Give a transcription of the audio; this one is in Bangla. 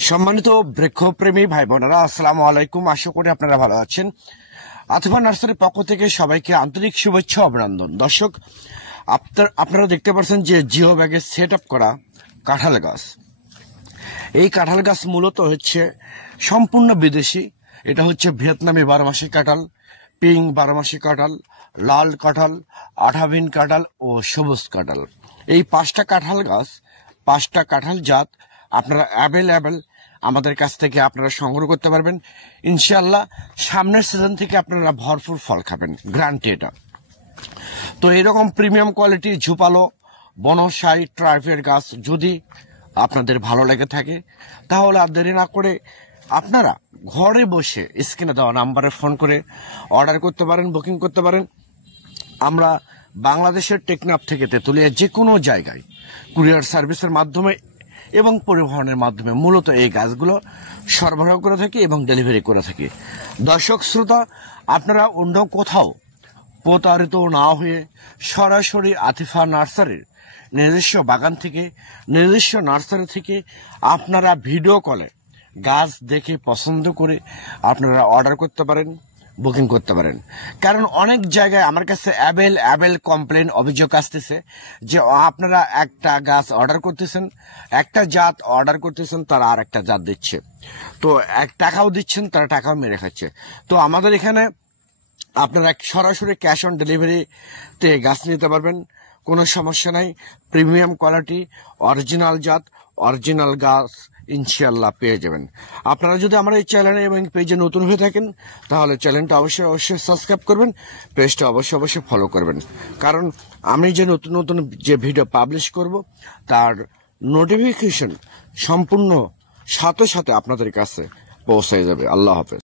সম্মানিত বৃক্ষপ্রেমী ভাই বোনেরা, আসসালামু আলাইকুম। আশা করি আপনারা ভালো আছেন। আতিফা নার্সারির পক্ষ থেকে সবাইকে আন্তরিক শুভেচ্ছা অভিনন্দন। দর্শক, আপনারা দেখতে পাচ্ছেন যে জিও ব্যাগে সেট আপ করা কাঁঠাল গাছ। এই কাঁঠাল গাছ মূলত হচ্ছে সম্পূর্ণ বিদেশি। এটা হচ্ছে ভিয়েতনামি 12 মাসি কাঁঠাল, পিঙ্ক 12 মাসি কাঁঠাল, লাল কাঁঠাল, আঠাবিন কাঁঠাল ও সবুজ কাঁঠাল। এই 5টা কাঁঠাল গাছ, 5টা কাঁঠাল জাত আপনারা অ্যাভেলেবেল আমাদের কাছ থেকে আপনারা সংগ্রহ করতে পারবেন। ইনশাআল্লাহ সামনের সিজন থেকে আপনারা ভরপুর ফল খাবেন, গ্যারান্টি এটা। তো এরকম প্রিমিয়াম কোয়ালিটি ঝুপালো বনসাই ট্রাইফের গাছ যদি আপনাদের ভালো লেগে থাকে, তাহলে আর দেরি না করে আপনারা ঘরে বসে স্ক্রিনে দেওয়া নাম্বারে ফোন করে অর্ডার করতে পারেন, বুকিং করতে পারেন। আমরা বাংলাদেশের টেকনাফ থেকে তেতুলিয়া যে কোনো জায়গায় কুরিয়ার সার্ভিসের মাধ্যমে এবং পরিবহনের মাধ্যমে মূলত এই গাছগুলো সরবরাহ করে থাকি এবং ডেলিভারি করে থাকি। দর্শক শ্রোতা, আপনারা অন্য কোথাও প্রতারিত না হয়ে সরাসরি আতিফা নার্সারির নিজস্ব বাগান থেকে, নিজস্ব নার্সারি থেকে আপনারা ভিডিও কলে গাছ দেখে পছন্দ করে আপনারা অর্ডার করতে পারেন, বুকিং করতে পারেন। কারণ অনেক জায়গায় আমার কাছে অ্যাবেল কমপ্লেন, অভিযোগ আসতেছে যে আপনারা একটা গাছ অর্ডার করতেছেন, একটা জাত অর্ডার করতেছেন, তারা আর একটা জাত দিচ্ছে, তো টাকাও দিচ্ছেন, তারা টাকাও মেরে খাচ্ছে। তো আমাদের এখানে আপনারা সরাসরি ক্যাশ অন ডেলিভারিতে গাছ নিতে পারবেন, কোনো সমস্যা নাই। প্রিমিয়াম কোয়ালিটি, অরিজিনাল জাত, অরিজিনাল গাছ ইনশাআল্লাহ পেয়ে যাবেন। আপনারা যদি আমার এই চ্যানেলে এবং পেজে নতুন হয়ে থাকেন, তাহলে চ্যানেলটা অবশ্যই সাবস্ক্রাইব করবেন, পেজটা অবশ্যই ফলো করবেন। কারণ আমি যে নতুন যে ভিডিও পাবলিশ করব তার নোটিফিকেশন সম্পূর্ণ সাথে সাথে আপনাদের কাছে পৌঁছে যাবে। আল্লাহ হাফেজ।